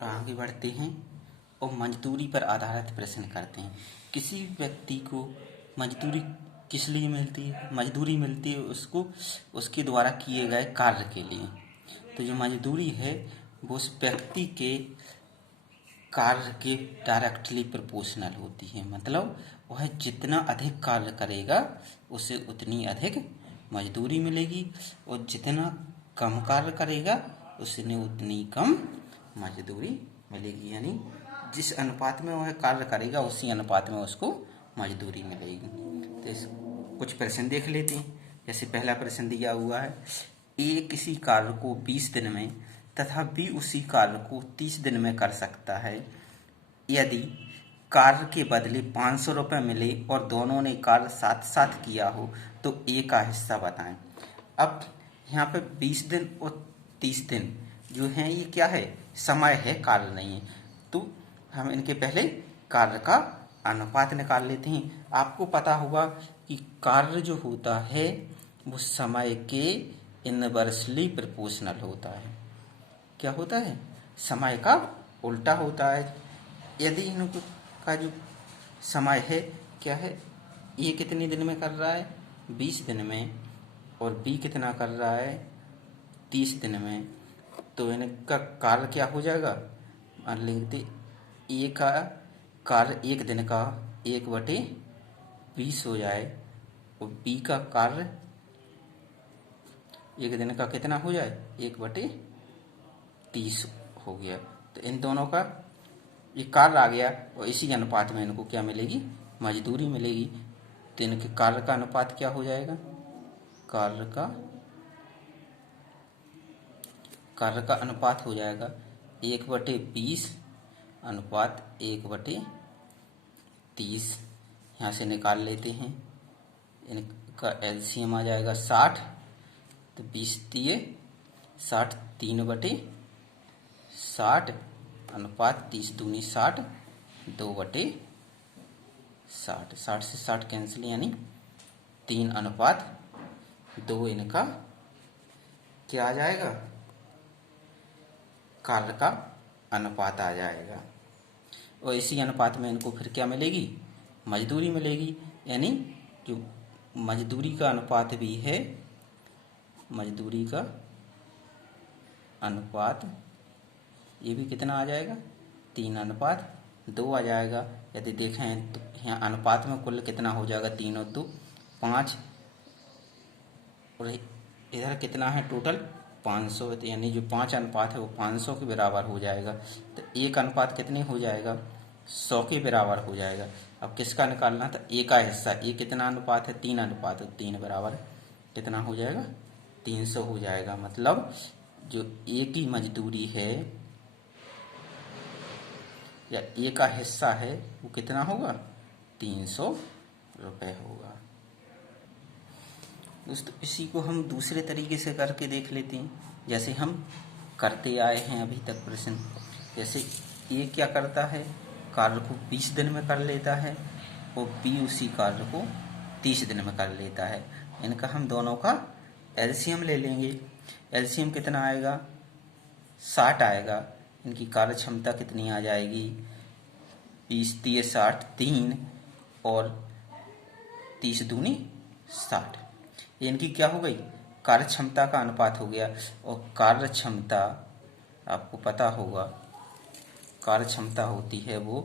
आगे बढ़ते हैं और मजदूरी पर आधारित प्रश्न करते हैं। किसी व्यक्ति को मजदूरी किस लिए मिलती है? मजदूरी मिलती है उसको उसके द्वारा किए गए कार्य के लिए। तो जो मजदूरी है वो उस व्यक्ति के कार्य के डायरेक्टली प्रोपोर्शनल होती है। मतलब वह जितना अधिक कार्य करेगा उसे उतनी अधिक मजदूरी मिलेगी, और जितना कम कार्य करेगा उसने उतनी कम मजदूरी मिलेगी। यानी जिस अनुपात में वह कार्य करेगा उसी अनुपात में उसको मजदूरी मिलेगी। तो इस कुछ प्रश्न देख लेते हैं। जैसे पहला प्रश्न दिया हुआ है, ए किसी कार्य को 20 दिन में तथा बी उसी कार्य को 30 दिन में कर सकता है। यदि कार्य के बदले 500 रुपये मिले और दोनों ने कार्य साथ साथ किया हो तो ए का हिस्सा बताएं। अब यहाँ पे 20 दिन और 30 दिन जो हैं ये क्या है? समय है, कार्य नहीं है। तो हम इनके पहले कार्य का अनुपात निकाल लेते हैं। आपको पता होगा कि कार्य जो होता है वो समय के इनवर्सली प्रोपोर्शनल होता है। क्या होता है? समय का उल्टा होता है। यदि इनको का जो समय है क्या है, ये कितने दिन में कर रहा है? 20 दिन में। और बी कितना कर रहा है? 30 दिन में। तो इनका कार्य क्या हो जाएगा? मान लेते ए का कार्य एक दिन का 1/20 हो जाए और बी का कार्य एक दिन का कितना हो जाए? 1/30 हो गया। तो इन दोनों का ये कार्य आ गया और इसी अनुपात में इनको क्या मिलेगी? मजदूरी मिलेगी। तो इनके कार्य का अनुपात क्या हो जाएगा? कार्य का अनुपात हो जाएगा 1/20 अनुपात 1/30। यहाँ से निकाल लेते हैं। इनका एलसीएम आ जाएगा 60। तो 20 दिए 60, 3/60 अनुपात 30 दूनी 60, 2/60। 60 से 60 कैंसिल, यानी 3/2 इनका क्या आ जाएगा? कार्य का अनुपात आ जाएगा। और इसी अनुपात में इनको फिर क्या मिलेगी? मजदूरी मिलेगी। यानी जो मजदूरी का अनुपात भी है, मजदूरी का अनुपात ये भी कितना आ जाएगा? 3/2 आ जाएगा। यदि देखें तो यहाँ अनुपात में कुल कितना हो जाएगा? 3 और 2 5, और इधर कितना है टोटल? 500। यानी जो 5 अनुपात है वो 500 के बराबर हो जाएगा। तो एक अनुपात कितने हो जाएगा? 100 के बराबर हो जाएगा। अब किसका निकालना था? ए का हिस्सा। ए कितना अनुपात है? 3 अनुपात है। 3 बराबर कितना हो जाएगा? 300 हो जाएगा। मतलब जो ए की मजदूरी है या ए का हिस्सा है वो कितना होगा? 300 रुपये होगा। दोस्तों इसी को हम दूसरे तरीके से करके देख लेते हैं, जैसे हम करते आए हैं अभी तक प्रश्न। जैसे ए क्या करता है? कार्य को 20 दिन में कर लेता है और बी उसी कार्य को 30 दिन में कर लेता है। इनका हम दोनों का एलसीएम ले लेंगे। एलसीएम कितना आएगा? 60 आएगा। इनकी कार्य क्षमता कितनी आ जाएगी? 20 दिए 60, 3 और 30 दूनी 60। इनकी क्या हो गई? कार्य क्षमता का अनुपात हो गया। और कार्य क्षमता आपको पता होगा, कार्य क्षमता होती है वो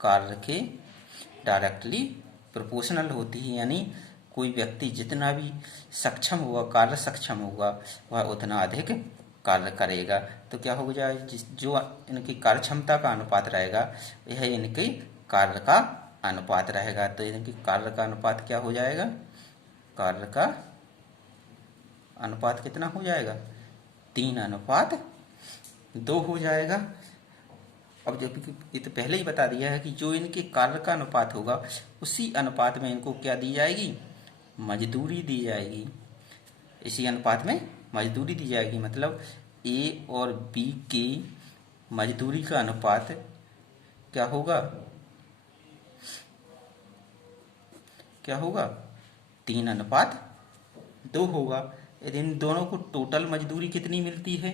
कार्य के डायरेक्टली प्रोपोर्शनल होती है। यानी कोई व्यक्ति जितना भी सक्षम होगा, कार्य सक्षम होगा, वह उतना अधिक कार्य करेगा। तो क्या हो जाए? जो इनकी कार्य क्षमता का अनुपात रहेगा यह इनके कार्य का अनुपात रहेगा। तो इनकी कार्य का अनुपात क्या हो जाएगा? कार्य का अनुपात कितना हो जाएगा? 3/2 हो जाएगा। अब जब ये तो पहले ही बता दिया है कि जो इनके कार्य का अनुपात होगा उसी अनुपात में इनको क्या दी जाएगी? मजदूरी दी जाएगी। इसी अनुपात में मजदूरी दी जाएगी। मतलब ए और बी की मजदूरी का अनुपात क्या होगा? 3/2 होगा। यदि इन दोनों को टोटल मजदूरी कितनी मिलती है?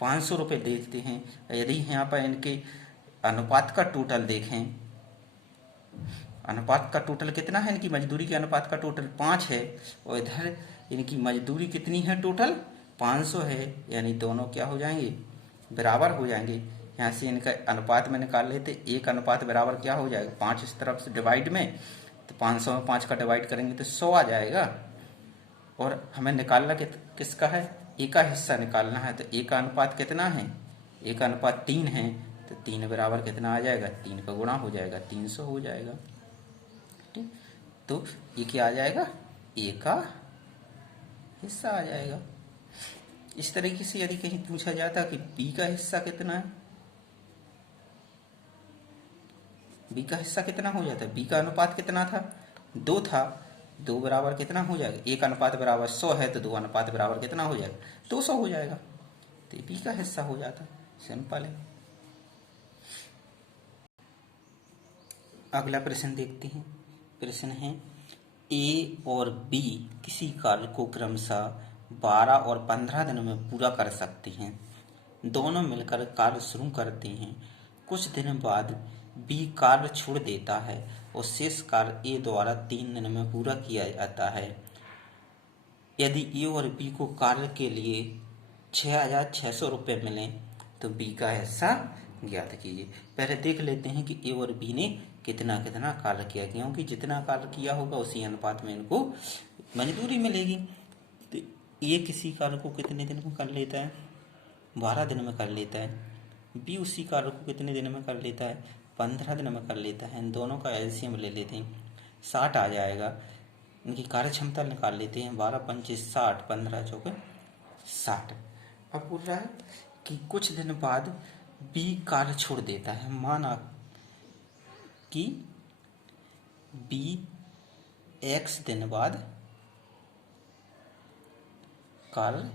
500 रुपये देते हैं। यदि यहाँ पर इनके अनुपात का टोटल देखें, अनुपात का टोटल कितना है, इनकी मजदूरी के अनुपात का टोटल 5 है और इधर इनकी मजदूरी कितनी है, टोटल 500 है, यानी दोनों क्या हो जाएंगे, बराबर हो जाएंगे। यहाँ से इनका अनुपात में निकाल लेते, एक अनुपात बराबर क्या हो जाएगा, 5 इस तरफ से डिवाइड में, तो 500 में 5 का डिवाइड करेंगे तो 100 आ जाएगा। और हमें निकालना किसका है, ए का हिस्सा निकालना है, तो ए का अनुपात कितना है, ए का अनुपात 3 है, तो 3 बराबर कितना आ जाएगा, 3 का गुणा हो जाएगा, 300 हो जाएगा। ठीक, तो ये क्या आ जाएगा, ए का हिस्सा आ जाएगा। इस तरीके से यदि कहीं पूछा जाता कि बी का हिस्सा कितना है, बी का हिस्सा कितना हो जाता है, बी का अनुपात कितना था, 2 था, 2 बराबर कितना हो जाएगा, एक अनुपात बराबर 100 है, तो 2 अनुपात बराबर कितना हो जाएगा, 200 हो जाएगा, तो बी का हिस्सा हो जाता। सिंपल है। अगला प्रश्न देखते हैं। प्रश्न है, ए और बी किसी कार्य को क्रमशः 12 और 15 दिन में पूरा कर सकते हैं। दोनों मिलकर कार्य शुरू करते हैं। कुछ दिन बाद बी कार्य छोड़ देता है और शेष कार्य ए द्वारा 3 दिन में पूरा किया जाता है। यदि ए और बी को कार्य के लिए 6,600 रुपये मिले तो बी का हिस्सा ज्ञात कीजिए। पहले देख लेते हैं कि ए और बी ने कितना कितना कार्य किया, क्योंकि जितना कार्य किया होगा उसी अनुपात में इनको मजदूरी मिलेगी। तो ए किसी कार्य को कितने दिन में कर लेता है, 12 दिन में कर लेता है। बी उसी कार्य को कितने दिन में कर लेता है, 15 दिन में कर लेता है। इन दोनों का एलसीएम ले लेते हैं, 60 आ जाएगा। इनकी कार्य क्षमता निकाल लेते हैं, 12 पंचे 60, 15 चौके 60। अब बोल रहा है कि कुछ दिन बाद बी कार्य छोड़ देता है। माना कि बी x दिन बाद कार्य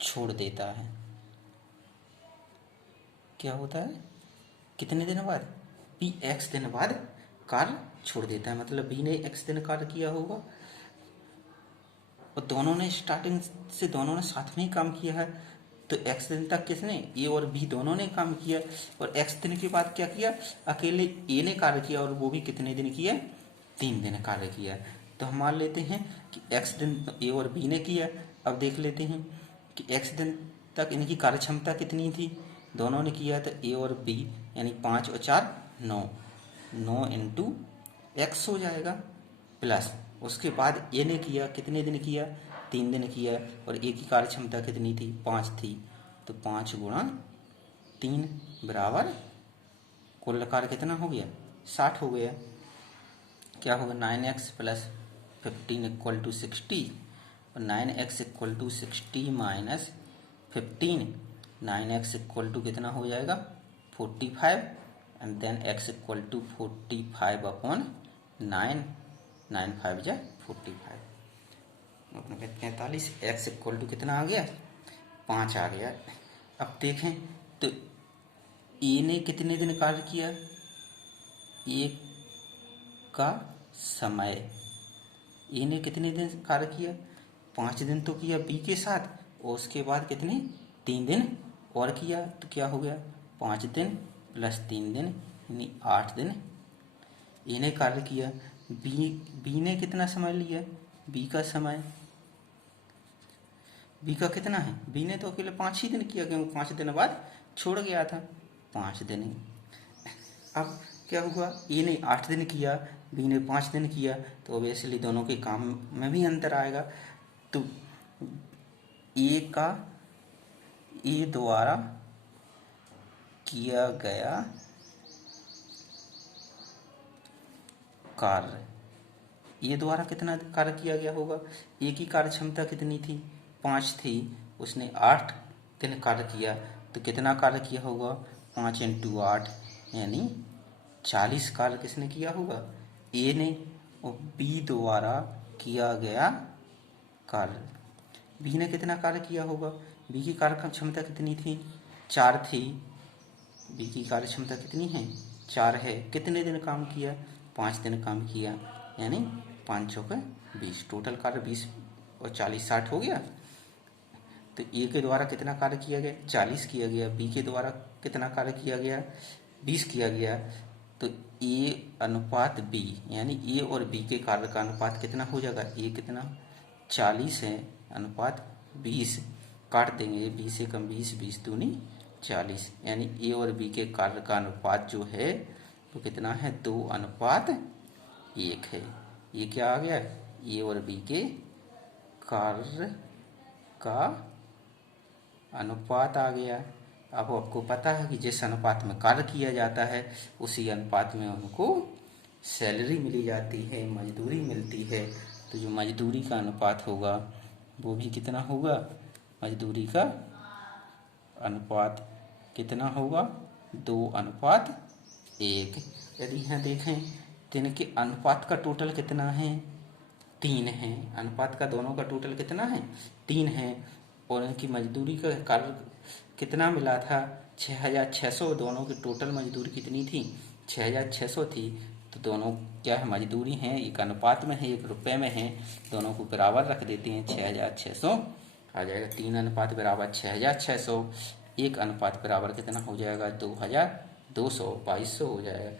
छोड़ देता है। क्या होता है, कितने दिन बाद, बी x दिन बाद कार्य छोड़ देता है, मतलब बी ने x दिन कार्य किया होगा और दोनों ने स्टार्टिंग से दोनों ने साथ में ही काम किया है। तो x दिन तक किसने, ए और बी दोनों ने काम किया, और x दिन के बाद क्या किया, अकेले ए ने कार्य किया, और वो भी कितने दिन किया, 3 दिन कार्य किया। तो हम मान लेते हैं कि x दिन ए और बी ने किया। अब देख लेते हैं कि x दिन तक इनकी कार्य क्षमता कितनी थी, दोनों ने किया, तो ए और बी यानी 5 और 4 9, 9 इंटू एक्स हो जाएगा, प्लस उसके बाद ए ने किया, कितने दिन किया, 3 दिन किया, और ए की कार्य क्षमता कितनी थी, 5 थी, तो 5 गुणा 3 बराबर कुल कार्य कितना हो गया, 60 हो गया। क्या होगा, 9x प्लस 15 इक्वल टू 60, और 9x equal to 60 minus 15, 9x equal to कितना हो जाएगा 45, and then x equal to 45 upon 9, 9 5 जा 45, 45, x इक्वल टू कितना आ गया, 5 आ गया। अब देखें तो ए ने कितने दिन कार्य किया, ए का समय, ए ने कितने दिन कार्य किया, 5 दिन तो किया बी के साथ, और उसके बाद कितने 3 दिन और किया, तो क्या हो गया 5 दिन प्लस 3 दिन यानी 8 दिन ए ने कार्य किया। बी ने कितना समय लिया, बी का समय, बी का कितना है, बी ने तो अकेले 5 ही दिन किया, क्योंकि 5 दिन बाद छोड़ गया था, 5 दिन। अब क्या हुआ, ए ने 8 दिन किया, बी ने 5 दिन किया, तो ऑब्वियसली दोनों के काम में भी अंतर आएगा। तो ए द्वारा किया गया कार्य, ए द्वारा कितना कार्य किया गया होगा, ए की कार्य क्षमता कितनी थी, 5 थी, उसने 8 दिन कार्य किया, तो कितना कार्य किया होगा, 5 इंटू 8 यानी 40 कार्य किसने किया होगा, ए ने। और बी द्वारा किया गया कार्य, बी ने कितना कार्य किया होगा, बी की कार्य क्षमता कितनी थी, 4 थी, बी की कार्य क्षमता कितनी है, 4 है, कितने दिन काम किया, 5 दिन काम किया, यानी 5 चौके 20, टोटल कार्य 20 और 40 60 हो गया। तो ए के द्वारा कितना कार्य किया गया, 40 किया गया। बी के द्वारा कितना कार्य किया गया, 20 किया गया। तो ए अनुपात बी, यानी ए और बी के कार्य का अनुपात कितना हो जाएगा, ए कितना 40 है अनुपात 20, काट देंगे 20 से कम 20, 20 दूनी 40, यानी ए और बी के कार्य का अनुपात जो है वो कितना है, 2:1 है। ये क्या आ गया, ए और बी के कार्य का अनुपात आ गया। अब आपको पता है कि जिस अनुपात में कार्य किया जाता है उसी अनुपात में उनको सैलरी मिली जाती है, मजदूरी मिलती है। तो जो मजदूरी का अनुपात होगा वो भी कितना होगा, मजदूरी का अनुपात कितना होगा, 2:1। यदि यहाँ देखें तो इनके अनुपात का टोटल कितना है, 3 है। अनुपात का दोनों का टोटल कितना है, 3 है। और इनकी मजदूरी का कार्य कितना मिला था, 6,600। दोनों की टोटल मजदूरी कितनी थी, 6,600 थी। तो दोनों क्या है, मजदूरी हैं, एक अनुपात में है, एक रुपए में है। दोनों को बराबर रख देते हैं, 6,600 आ जाएगा। 3 अनुपात बराबर 6,600, एक अनुपात बराबर कितना हो जाएगा, 2,200, 2,200 हो जाएगा।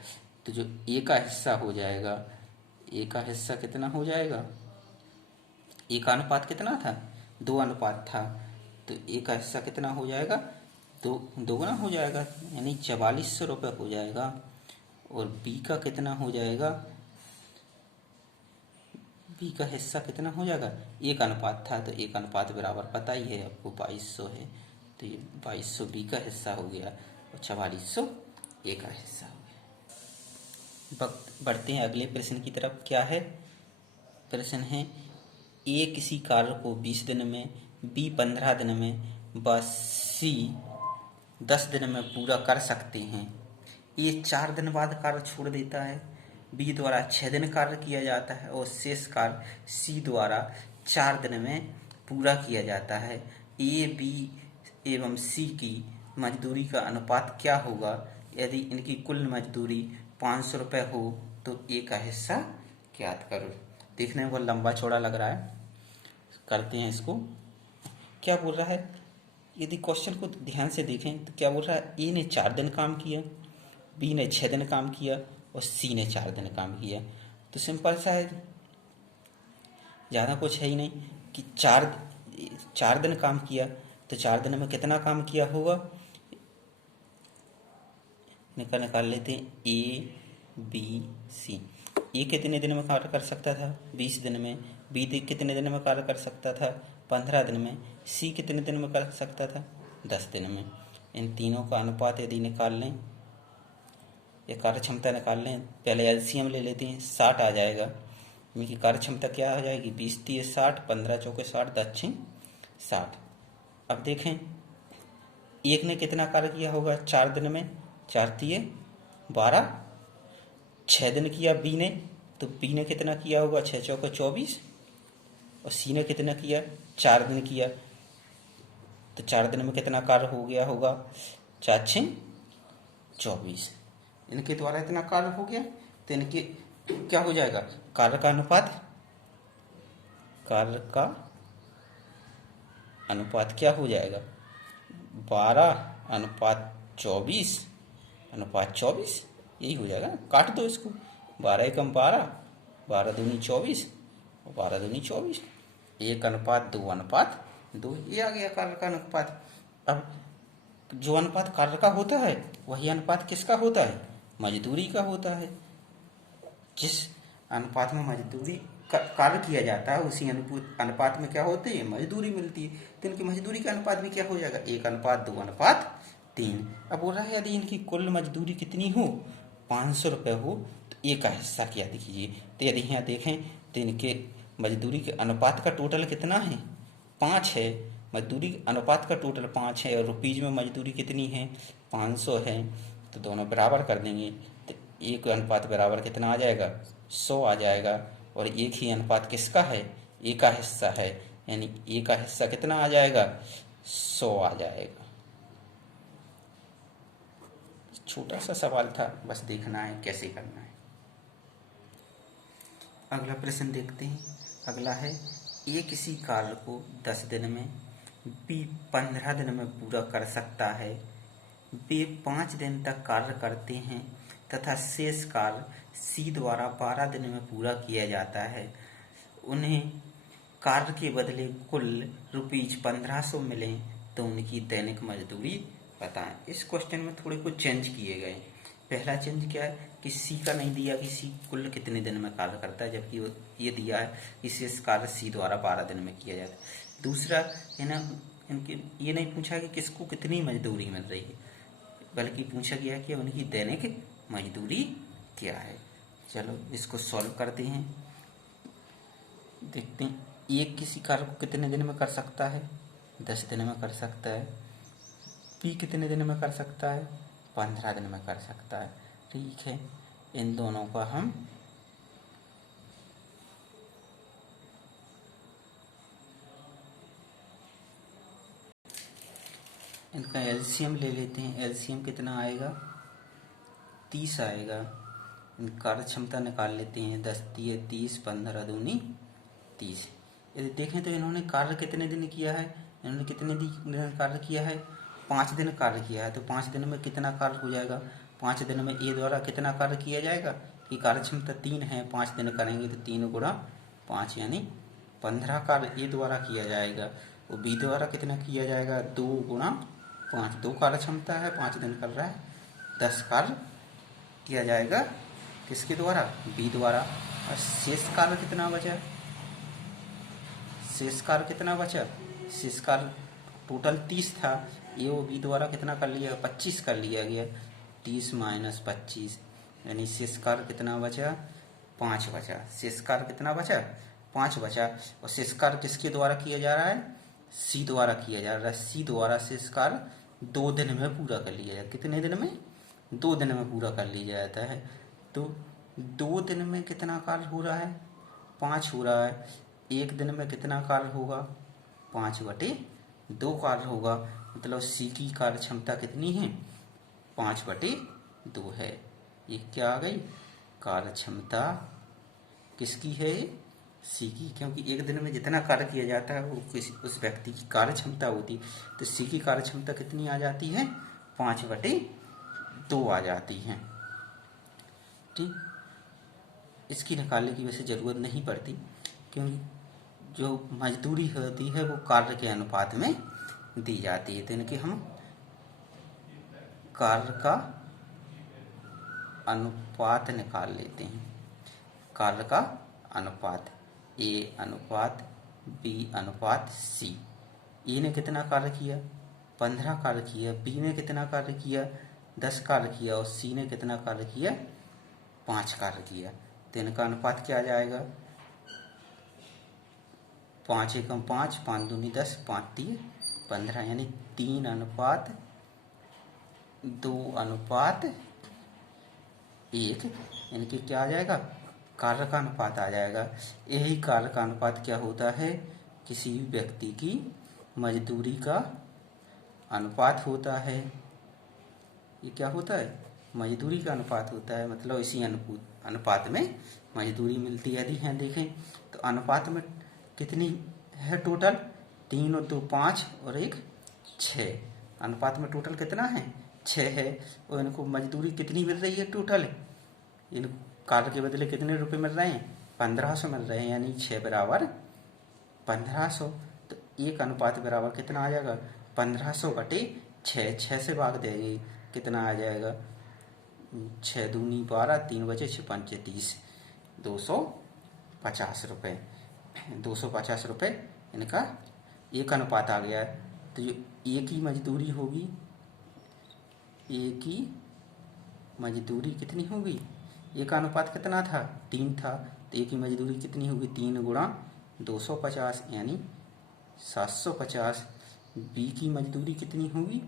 तो जो ए का हिस्सा हो जाएगा, ए का हिस्सा कितना हो जाएगा, ए का अनुपात कितना था, 2 अनुपात था। तो ए का हिस्सा कितना हो जाएगा, दोगुना हो जाएगा, यानी 4,400 रुपये हो जाएगा। और बी का कितना हो जाएगा, बी का हिस्सा कितना हो जाएगा, 1 अनुपात था तो 1 अनुपात बराबर पता ही है आपको 2,200 है। तो ये 2,200 बी का हिस्सा हो गया और 4,400 ए का हिस्सा हो गया। बढ़ते हैं अगले प्रश्न की तरफ। क्या है प्रश्न है, ए किसी कार्य को 20 दिन में, बी 15 दिन में व सी 10 दिन में पूरा कर सकते हैं। ए 4 दिन बाद कार्य छोड़ देता है, बी द्वारा 6 दिन कार्य किया जाता है और शेष कार्य सी द्वारा 4 दिन में पूरा किया जाता है। ए, बी एवं सी की मजदूरी का अनुपात क्या होगा यदि इनकी कुल मजदूरी 500 रुपये हो, तो ए का हिस्सा ज्ञात करो। देखने में बहुत लंबा चौड़ा लग रहा है, करते हैं इसको। क्या बोल रहा है, यदि क्वेश्चन को ध्यान से देखें तो क्या बोल रहा है, ए ने 4 दिन काम किया, बी ने 6 दिन काम किया और सी ने 4 दिन काम किया। तो सिंपल सा है, ज़्यादा कुछ है ही नहीं कि 4 दिन काम किया तो 4 दिन में कितना काम किया होगा, निकाल लेते हैं। ए, बी, सी। ए कितने दिन में कार्य कर सकता था, 20 दिन में। बी कितने दिन में कार्य कर सकता था, 15 दिन में। सी कितने दिन में कर सकता था, 10 दिन में। इन तीनों का अनुपात यदि निकाल लें या कार्य क्षमता निकाल लें, पहले एलसीएम ले लेते हैं, 60 आ जाएगा। इनकी कार्य क्षमता क्या आ जाएगी, 20 × 60, 15 × 4 = 60, 10 × 60। अब देखें एक ने कितना कार्य किया होगा 4 दिन में, 4 × 12, 6 दिन किया बी ने, तो बी ने कितना किया होगा, 6 × 4 = 24। और सी ने कितना किया, 4 दिन किया, तो 4 दिन में कितना कार्य हो गया होगा, 4 × 24। इनके द्वारा इतना कार्य हो गया तो इनके क्या हो जाएगा, कार्य का अनुपात क्या हो जाएगा, 12:24, यही हो जाएगा। काट दो इसको, 12 × 12, 12 दूनी 24 और 12 दूनी 24, 1:2:2, ये आ गया कार्य का अनुपात। अब जो अनुपात कार्य का होता है वही अनुपात किसका होता है, मजदूरी का होता है। जिस अनुपात में मजदूरी कार्य किया जाता है उसी अनुपात में क्या होती है, मजदूरी मिलती है। तो इनकी मजदूरी का अनुपात भी क्या हो जाएगा, 1:2:3। अब बोल रहा है यदि इनकी कुल मजदूरी कितनी हो, 500 रुपये हो, तो ए का हिस्सा क्या कीजिए। तो यदि यहाँ देखें तो इनके मजदूरी के अनुपात का टोटल कितना है, 5 है। मजदूरी अनुपात का टोटल 5 है और रुपीज़ में मजदूरी कितनी है, 500 है। तो दोनों बराबर कर देंगे तो एक अनुपात बराबर कितना आ जाएगा, 100 आ जाएगा। और एक ही अनुपात किसका है, ए का हिस्सा है, यानी ए का हिस्सा कितना आ जाएगा, 100 आ जाएगा। छोटा सा सवाल था, बस देखना है कैसे करना है। अगला प्रश्न देखते हैं। अगला है, ए किसी कार्य को 10 दिन में, बी 15 दिन में पूरा कर सकता है। वे 5 दिन तक कार्य करते हैं तथा शेष कार्य सी द्वारा 12 दिन में पूरा किया जाता है। उन्हें कार्य के बदले कुल ₹1500 मिले तो उनकी दैनिक मजदूरी बताएं। इस क्वेश्चन में थोड़े कुछ चेंज किए गए। पहला चेंज क्या है कि सी का नहीं दिया कि सी कुल कितने दिन में कार्य करता है, जबकि ये दिया है कि शेष कार्य सी द्वारा 12 दिन में किया जाता है। दूसरा है ना, इनके ये नहीं पूछा कि किसको कितनी मजदूरी मिल रही है, बल्कि पूछा गया कि उनकी दैनिक मजदूरी क्या है। चलो इसको सॉल्व करते हैं। देखते हैं एक किसी कार्य को कितने दिन में कर सकता है, 10 दिन में कर सकता है। पी कितने दिन में कर सकता है, 15 दिन में कर सकता है। ठीक है, इन दोनों का हम इनका एलसीएम ले लेते हैं। एलसीएम कितना आएगा, 30 आएगा। कार्य क्षमता निकाल लेते हैं। 10 दिए 30, 15 दूनी 30। यदि देखें तो इन्होंने कार्य कितने दिन किया है, इन्होंने कितने दिन कार्य किया है, 5 दिन कार्य किया है। तो 5 दिन में कितना कार्य हो जाएगा, 5 दिन में ए द्वारा कितना कार्य किया जाएगा कि कार्य क्षमता 3 है, 5 दिन करेंगे तो 3 गुणा 5 यानी 15 कार्य ए द्वारा किया जाएगा। और बी द्वारा कितना किया जाएगा, 2 गुणा 5, 2 कार्य क्षमता है, 5 दिन कर रहा है, 10 कार्य किया जाएगा किसके द्वारा, बी द्वारा। और शेष कार्य कितना बचा, शेष कार्य कितना बचा, शेष कार्य टोटल 30 था, ए और बी द्वारा कितना कर लिया, 25 कर लिया गया। 30 माइनस 25 यानी शेष कार्य कितना बचा, 5 बचा। शेष कार्य कितना बचा, 5 बचा। और शेष कार्य किसके द्वारा किया जा रहा है, सी द्वारा किया जा रहा है। सी द्वारा शेष कार्य 2 दिन में पूरा कर लिया जाए। कितने दिन में, 2 दिन में पूरा कर लिया जाता है। तो 2 दिन में कितना कार्य हो रहा है, 5 हो रहा है। 1 दिन में कितना कार्य होगा, 5/2 कार्य होगा। मतलब सी की कार्य क्षमता कितनी है, 5/2 है। ये क्या आ गई, कार्य क्षमता किसकी है, सी की। क्योंकि 1 दिन में जितना कार्य किया जाता है वो उस व्यक्ति की कार्य क्षमता होती। तो सी की कार्य क्षमता कितनी आ जाती है, 5/2 आ जाती है। ठीक, इसकी निकालने की वैसे ज़रूरत नहीं पड़ती, क्योंकि जो मजदूरी होती है वो कार्य के अनुपात में दी जाती है। तो इनके हम कार्य का अनुपात निकाल लेते हैं। कार्य का अनुपात, ए अनुपात बी अनुपात सी। ए ने कितना कार्य किया, 15 कार्य किया। बी ने कितना कार्य किया, 10 कार्य किया। और सी ने कितना कार्य किया, 5 कार्य किया। तो इनका अनुपात क्या आ जाएगा, 5 एकम 5, 5 दूनी 10, 5 3 15 यानी 3:2:1 इनके क्या आ जाएगा, कार्य का अनुपात आ जाएगा। यही कार्य का अनुपात क्या होता है, किसी भी व्यक्ति की मजदूरी का अनुपात होता है। ये क्या होता है, मजदूरी का अनुपात होता है। मतलब इसी अनुपात में मजदूरी मिलती है। यदि हैं देखें तो अनुपात में कितनी है टोटल, 3 और 2 5 और 1 6। अनुपात में टोटल कितना है, 6 है। और इनको मजदूरी कितनी मिल रही है टोटल, इन कार्य के बदले कितने रुपए मिल रहे हैं, 1500 मिल रहे हैं। यानी 6 बराबर 1500। तो 1 अनुपात बराबर कितना आ जाएगा, 1500/6। 6 से भाग देंगे कितना आ जाएगा, 6 दूनी 12, 3 बचे 6 पंचे 30, 250 रुपये। 250 रुपये इनका 1 अनुपात आ गया है। तो जो एक ही मजदूरी होगी, एक ही मजदूरी कितनी होगी, 1 अनुपात कितना था, 3 था। तो एक ही मजदूरी कितनी होगी, 3 गुणा 250 यानी 750। बी की मजदूरी कितनी होगी,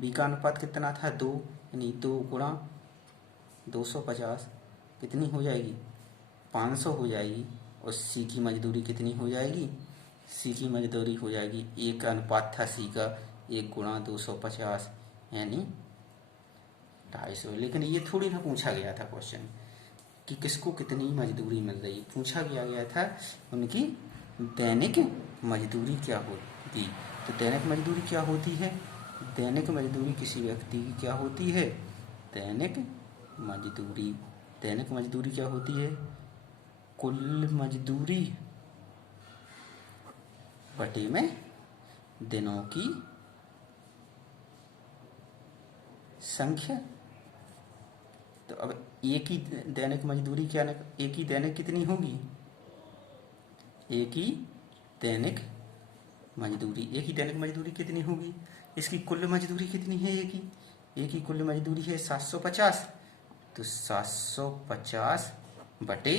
बी का अनुपात कितना था, 2 यानी 2 गुणा 250 कितनी हो जाएगी, 500 हो जाएगी। और सी की मजदूरी कितनी हो जाएगी, सी की मजदूरी हो जाएगी, 1 अनुपात था सी का, 1 गुणा 250 यानी 250। लेकिन ये थोड़ी ना पूछा गया था क्वेश्चन कि किसको कितनी मजदूरी मिल रही है। पूछा गया था उनकी दैनिक मजदूरी क्या होगी। तो दैनिक मजदूरी क्या होती है? दैनिक मजदूरी किसी व्यक्ति की क्या होती है? दैनिक मजदूरी। दैनिक मजदूरी क्या होती है? कुल मजदूरी बटे में दिनों की संख्या। तो अब एक ही दैनिक मजदूरी क्या, एक ही दैनिक कितनी होगी? एक ही दैनिक मजदूरी, एक ही दैनिक मजदूरी कितनी होगी? इसकी कुल मजदूरी कितनी है? एक ही कुल मजदूरी है 750। तो 750 बटे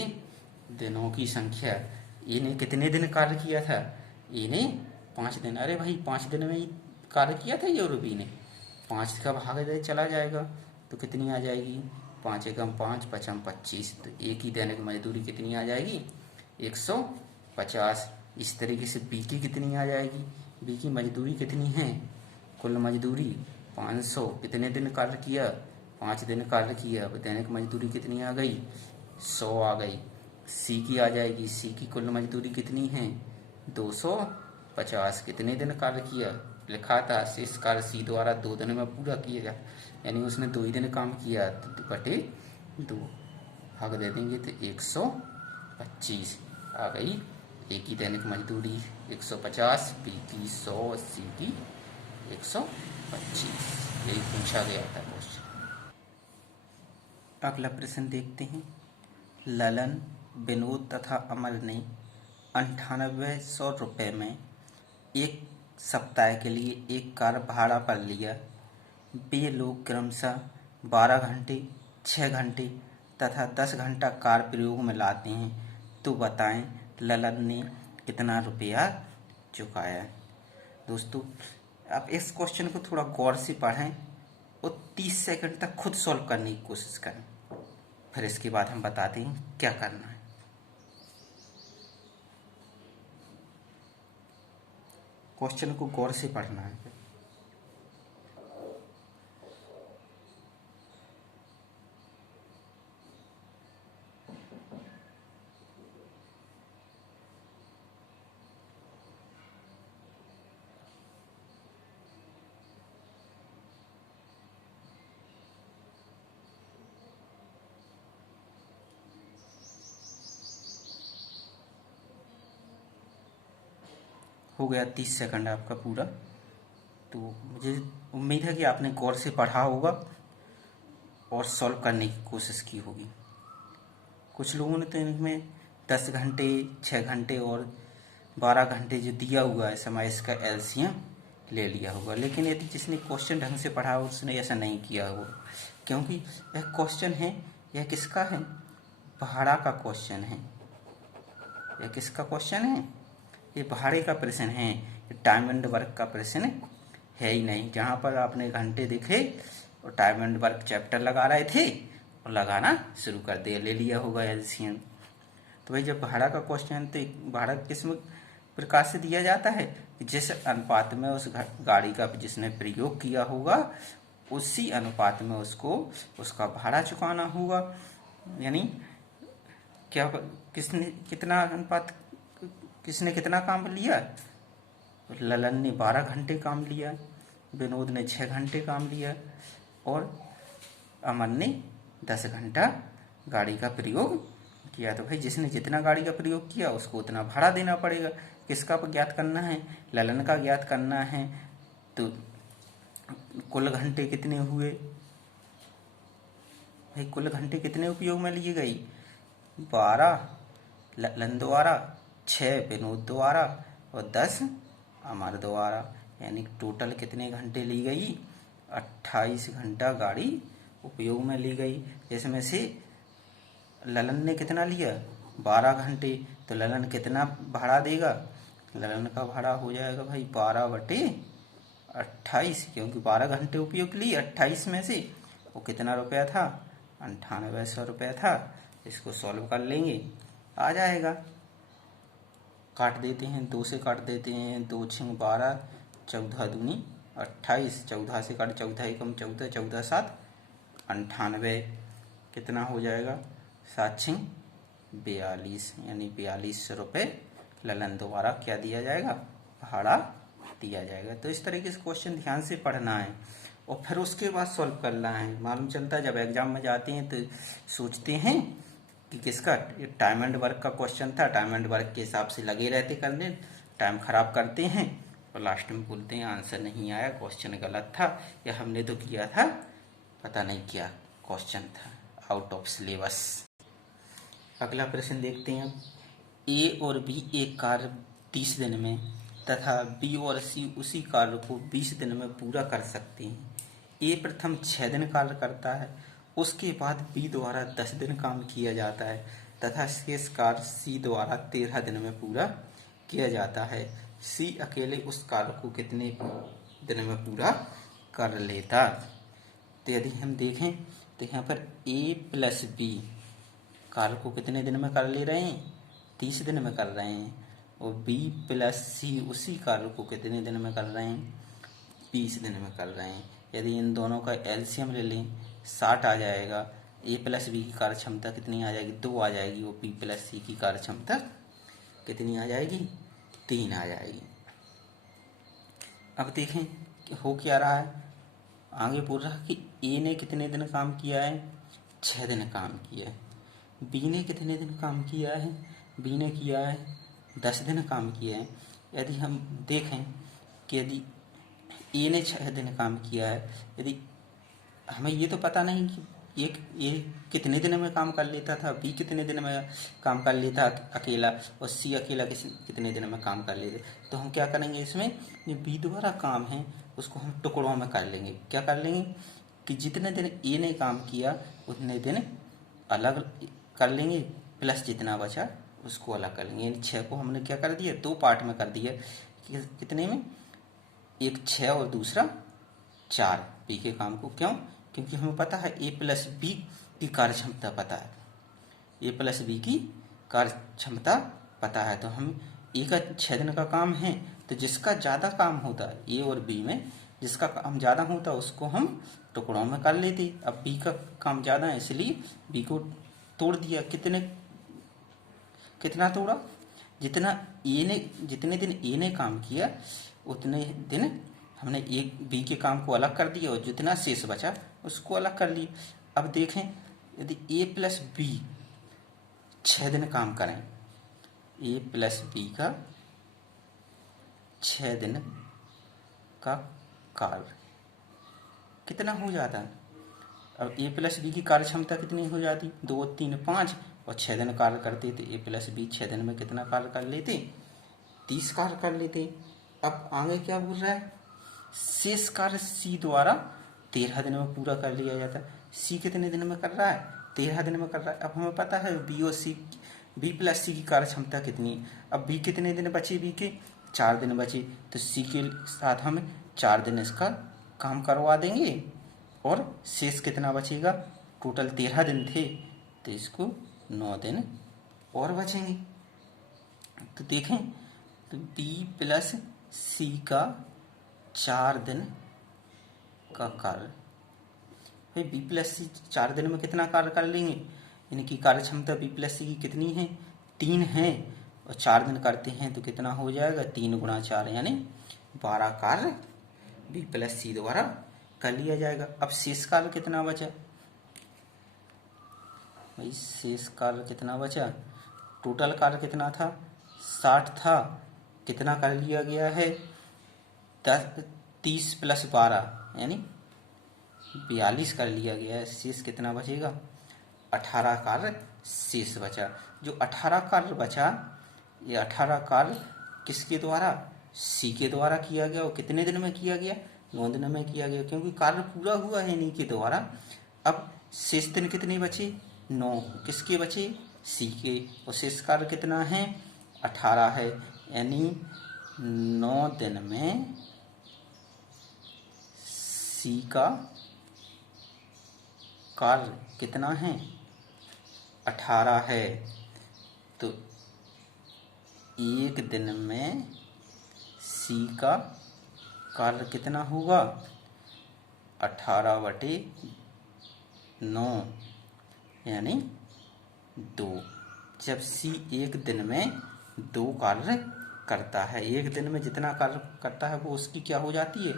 दिनों की संख्या। इन्हें कितने दिन कार्य किया था? इन्हें 5 दिन। अरे भाई 5 दिन में ही कार्य किया था यूरोपी ने। 5 का भाग दे चला जाएगा तो कितनी आ जाएगी? 5 एकम 5, 5 25। तो एक ही दैनिक मजदूरी कितनी आ जाएगी? 150। इस तरीके से बी की कितनी आ जाएगी? बी की मजदूरी कितनी है? कुल मजदूरी 500। कितने दिन कार्य किया? 5 दिन कार्य किया। अब दैनिक मजदूरी कितनी आ गई? 100 आ गई। सी की आ जाएगी। सी की कुल मजदूरी कितनी है? 250। कितने दिन कार्य किया? लिखा था शेष कार्य सी द्वारा 2 दिन में पूरा किया गया, यानी उसने 2 ही दिन काम किया। तो बटे 2 भाग दे देंगे तो 125 आ गई। ए की दैनिक मजदूरी 150, बी की 100 और सी की 125। यही पूछा गया था क्वेश्चन। अगला प्रश्न देखते हैं। ललन, विनोद तथा अमर ने 9800 रुपये में एक सप्ताह के लिए एक कार भाड़ा पर लिया। वे लोग क्रमशः 12 घंटे, 6 घंटे तथा 10 घंटा कार प्रयोग में लाते हैं। तो बताएं ललन ने कितना रुपया चुकाया? दोस्तों, आप इस क्वेश्चन को थोड़ा गौर से पढ़ें और 30 सेकंड तक खुद सॉल्व करने की कोशिश करें। फिर इसके बाद हम बताते हैं क्या करना है। क्वेश्चन को गौर से पढ़ना है। हो गया 30 सेकंड आपका पूरा। तो मुझे उम्मीद है कि आपने गौर से पढ़ा होगा और सॉल्व करने की कोशिश की होगी। कुछ लोगों ने तो इनमें 10 घंटे, 6 घंटे और 12 घंटे जो दिया हुआ है समय, इसका एलसीएम ले लिया होगा। लेकिन यदि जिसने क्वेश्चन ढंग से पढ़ा हो उसने ऐसा नहीं किया होगा, क्योंकि यह क्वेश्चन है, यह किसका है? भाड़ा का क्वेश्चन है। यह किसका क्वेश्चन है? ये भाड़े का प्रश्न है। ये टाइम एंड वर्क का प्रश्न है ही नहीं। जहाँ पर आपने घंटे देखे और टाइम एंड वर्क चैप्टर लगा रहे थे और लगाना शुरू कर दिया, ले लिया होगा एलसीएम। तो भाई जब भाड़ा का क्वेश्चन, तो भाड़ा किस प्रकार से दिया जाता है कि जिस अनुपात में उस गाड़ी का जिसने प्रयोग किया होगा उसी अनुपात में उसको उसका भाड़ा चुकाना होगा। यानी क्या, किसने कितना अनुपात, किसने कितना काम लिया? ललन ने 12 घंटे काम लिया, विनोद ने 6 घंटे काम लिया और अमन ने 10 घंटा गाड़ी का प्रयोग किया। तो भाई जिसने जितना गाड़ी का प्रयोग किया उसको उतना भाड़ा देना पड़ेगा। किसका ज्ञात करना है? ललन का ज्ञात करना है। तो कुल घंटे कितने हुए? भाई कुल घंटे कितने उपयोग में लिए गई? 12 ललन द्वारा, 6 विनोद द्वारा और 10 अमर द्वारा। यानी टोटल कितने घंटे ली गई? 28 घंटा गाड़ी उपयोग में ली गई। जिसमें से ललन ने कितना लिया? 12 घंटे। तो ललन कितना भाड़ा देगा? ललन का भाड़ा हो जाएगा भाई 12 बटे 28, क्योंकि 12 घंटे उपयोग लिए 28 में से। वो कितना रुपया था? 9800 रुपया था। इसको सॉल्व कर लेंगे, आ जाएगा। काट देते हैं, 2 से काट देते हैं। 2 6 12, 14 दूनी 28। 14 से काट, 14 एकम 14, 14 7 98। कितना हो जाएगा? 7 6 42, यानी 4200 रुपये ललन द्वारा क्या दिया जाएगा? भाड़ा दिया जाएगा। तो इस तरीके से क्वेश्चन ध्यान से पढ़ना है और फिर उसके बाद सॉल्व करना है। मालूम चलता है जब एग्जाम में जाते हैं तो सोचते हैं कि किसका, टाइम एंड वर्क का क्वेश्चन था, टाइम एंड वर्क के हिसाब से लगे रहते करने, टाइम खराब करते हैं और लास्ट में बोलते हैं आंसर नहीं आया, क्वेश्चन गलत था, या हमने तो किया था पता नहीं क्या क्वेश्चन था, आउट ऑफ सिलेबस। अगला प्रश्न देखते हैं। ए और बी एक कार्य 30 दिन में तथा बी और सी उसी कार्य को 20 दिन में पूरा कर सकते हैं। ए प्रथम 6 दिन कार्य करता है, उसके बाद बी द्वारा 10 दिन काम किया जाता है तथा शेष कार्य सी द्वारा 13 दिन में पूरा किया जाता है। सी अकेले उस कार्य को कितने दिन में पूरा कर लेता। तो यदि हम देखें तो यहाँ पर ए प्लस बी कार्य को कितने दिन में कर ले रहे हैं, 30 दिन में कर रहे हैं, और बी प्लस सी उसी कार्य को कितने दिन में कर रहे हैं, 20 दिन में कर रहे हैं। यदि इन दोनों का एलसीएम ले लें 60 आ जाएगा। ए प्लस बी की कार्य क्षमता कितनी आ जाएगी, 2 आ जाएगी, और बी प्लस सी की कार्य क्षमता कितनी आ जाएगी, 3 आ जाएगी। अब देखें कि हो क्या रहा है। आगे बोल रहा है कि ए ने कितने दिन काम किया है, 6 दिन काम किया है। बी ने कितने दिन काम किया है, बी ने किया है 10 दिन काम किया है। यदि हम देखें कि यदि ए ने 6 दिन काम किया है, यदि हमें ये तो पता नहीं कि ये कितने दिन में काम कर लेता था, बी कितने दिन में काम कर लेता अकेला, और सी अकेला कितने दिन में काम कर लेते, तो हम क्या करेंगे, इसमें ये बी द्वारा काम है उसको हम टुकड़ों में कर लेंगे। क्या कर लेंगे कि जितने दिन ए ने काम किया उतने दिन अलग कर लेंगे, प्लस जितना बचा उसको अलग कर लेंगे। 6 को हमने क्या कर दिया, 2 पार्ट में कर दिया। कितने में, एक 6 और दूसरा 4 बी के काम को। क्यों, क्योंकि हमें पता है ए प्लस बी की कार्य क्षमता पता है, ए प्लस बी की कार्य क्षमता पता है। तो हम ए का 6 दिन का काम है, तो जिसका ज़्यादा काम होता है ए और बी में, जिसका काम ज़्यादा होता है उसको हम टुकड़ों में कर लेते। अब बी का काम ज़्यादा है इसलिए बी को तोड़ दिया। कितना तोड़ा, जितने दिन ए ने काम किया उतने दिन हमने एक बी के काम को अलग कर दिया, और जितना शेष बचा उसको अलग कर लिया। अब देखें यदि ए प्लस बी 6 दिन काम करें, ए प्लस बी का 6 दिन का कार्य कितना हो जाता है। अब ए प्लस बी की कार्य क्षमता कितनी हो जाती, 2 3 5, और 6 दिन कार्य करते थे। ए प्लस बी 6 दिन में कितना कार्य कर लेते, 30 कार्य कर लेते। अब आगे क्या बोल रहा है, शेष कार्य सी द्वारा 13 दिन में पूरा कर लिया जाता है। सी कितने दिन में कर रहा है, 13 दिन में कर रहा है। अब हमें पता है बी और सी, बी प्लस सी की कार्य क्षमता कितनी है। अब बी कितने दिन बचे, बी के 4 दिन बचे, तो सी के साथ हम 4 दिन इसका काम करवा देंगे, और शेष कितना बचेगा, टोटल 13 दिन थे तो इसको 9 दिन और बचेंगे। तो देखें तो बी प्लस सी का 4 दिन का कार्य, भाई बी प्लस सी 4 दिन में कितना कार्य कर लेंगे, इनकी कार्य क्षमता बी प्लस सी की कितनी है, 3 है, और 4 दिन करते हैं तो कितना हो जाएगा, 3 गुणा 4 यानी 12 कार्य बी प्लस सी द्वारा कर लिया जाएगा। अब शेष कार्य कितना बचा, भाई शेष कार्य कितना बचा, टोटल कार्य कितना था, 60 था, कितना कर लिया गया है, 30 + 12 यानी 42 कर लिया गया है। शेष कितना बचेगा, 18 कार्य शेष बचा। जो 18 कार्य बचा, ये 18 कार्य किसके द्वारा, सी के द्वारा किया गया, और कितने दिन में किया गया, 9 दिन में किया गया, क्योंकि कार्य पूरा हुआ है इन्हीं के द्वारा। अब शेष दिन कितने बचे, 9, किसके बचे, सी के, और शेष कार्य कितना है, 18 है, यानी 9 दिन में सी का कार्य कितना है, 18 है। तो 1 दिन में सी का कार्य कितना होगा, 18/9 यानी 2। जब सी 1 दिन में 2 कार्य करता है। एक दिन में जितना कार्य करता है वो उसकी क्या हो जाती है,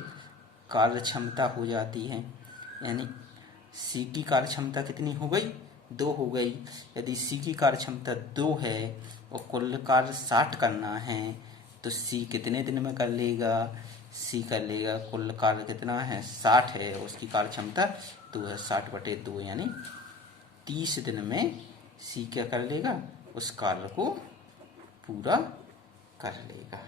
कार्य क्षमता हो जाती है। यानी सी की कार्य क्षमता कितनी हो गई, 2 हो गई। यदि सी की कार्य क्षमता 2 है और कुल कार्य 60 करना है तो सी कितने दिन में कर लेगा, सी कर लेगा, कुल कार्य कितना है 60 है, उसकी कार्य क्षमता 2 है, 60/2 यानी 30 दिन में सी क्या कर लेगा, उस कार्य को पूरा कर लेगा।